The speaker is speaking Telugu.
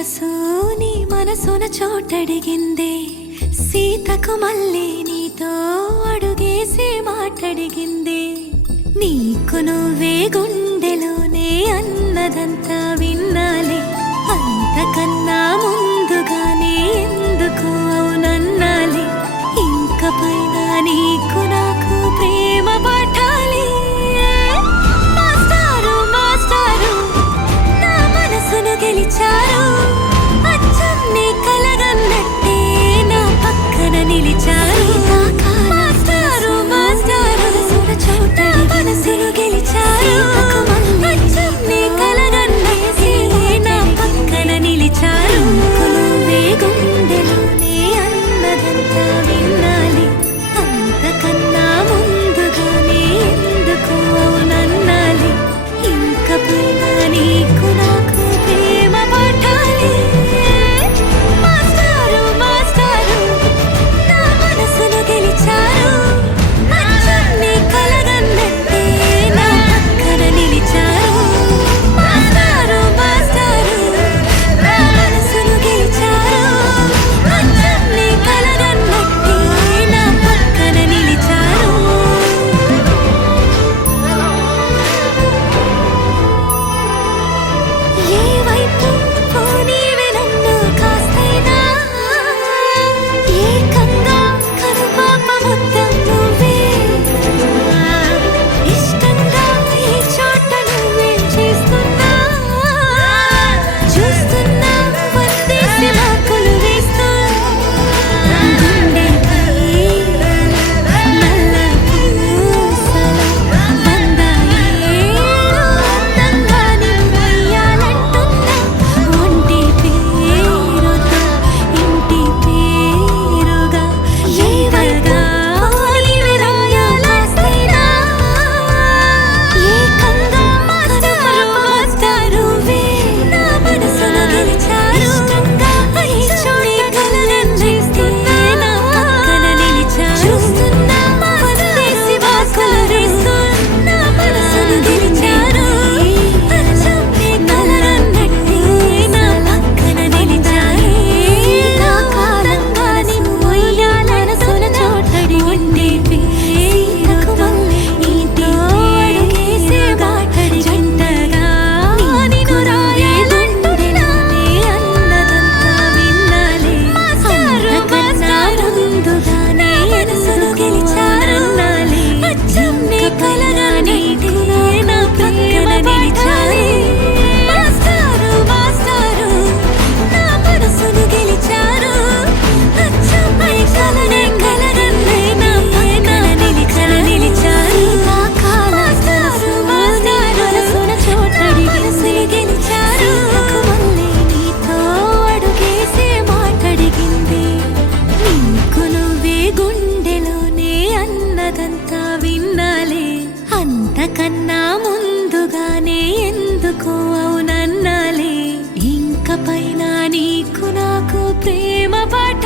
మనసు నీ మనసున చోటడిగిందే, సీతకు మళ్ళీ నీతో అడుగేసి మాటడిగిందే. నీకు నువ్వే గుండెలోనే అన్నదంతా విన్నాలే, అంతకన్నా ముందుగానే ఎందుకు అవునన్నాలే. ఇంక పైన నీకు నాకు ప్రేమ పాఠాలే. మాస్టారు మాస్టారు నా మనసును గెలిచారు, అచ్చం నీ కలగన్నట్టే నా పక్కన నిలిచారు. మాస్టారు మాస్టారు నా మనసును గెలిచారు, అచ్చం నీ కలగన్నట్టే నా పక్కన నిలిచారు. నువ్వే గుండెలోనే అన్నదంతా విన్నాలి, అంతకన్నా ముందుగానే ఎందుకు అవునన్నాలి. ఇంక పైన నీకు నాకు ప్రేమ పాఠాలి. మాస్టారు మాస్టారు నా మనసును గెలిచారు, అచ్చం నీ కలగన్నట్టే నా పక్కన నిలిచారు. మాస్టారు మాస్టారు నా మనసును గెలిచారు, అచ్చం నీ కలగన్నట్టే నా పక్కన నిలిచారు. ఏ వైపు పోనీవే నన్ను కాస్తైనా, ఏకంగా కనుపాప మొత్తం నువ్వే. ఇష్టంగా ఏ చోట నువ్వేం చేస్తున్నా, చూస్తున్నా వందేసి మాకులు వేస్తూ. గుండెపై నల్ల పూసల బంధాయే అందంగా నింపేయాలంటున్నా. ఒంటి పేరుతో ఇంటి పేరుగా ఏవైగా నీవే రాయాలస్తైనా, ఏకంగా మాస్టారు మాస్టారువే నా మనసును గెలిచారు. ఇష్టంగా ఈ చోట కలగం చేస్తున్నా నా పక్కన నిలిచారు. చూస్తున్నా వందేసి వాకులు వేస్తూ నా మనసును గెలిచారు, అచ్చం నీ కలగన్నట్టే నా పక్కన నిలిచారు. నా కాలంగా నిన్ను మొయ్యాలనసున చోటడి ఉండి పేరుకు మళ్ళీ నీతో అడుగేసే మాటడి జంటగా నిన్ను రాయాలంటున్నానే అన్నదంతా విన్నాలే. అంతకన్నా ముందుగానే మనసును గెలిచారన్నాలే, అచ్చం నీ కలగన్నట్టే నా పక్కన నిలిచారే. మాస్టారు మాస్టారు నా మనసును గెలిచారు, అచ్చం నీ కలగన్నట్టే నా పక్కన నిలిచారు. మాస్టారు మాస్టారు మనసున చోటడి మనసును గెలిచారు, మళ్ళీ నీతో అడుగేసే మాటడిగింది. నీకు నువ్వే గుండెలోనే అన్నదంతా విన్నాలే, అంతకన్నా ముందుగానే ఎందుకు అవునన్నాలే. ఇంక పైన నీకు నాకు ప్రేమ పాఠ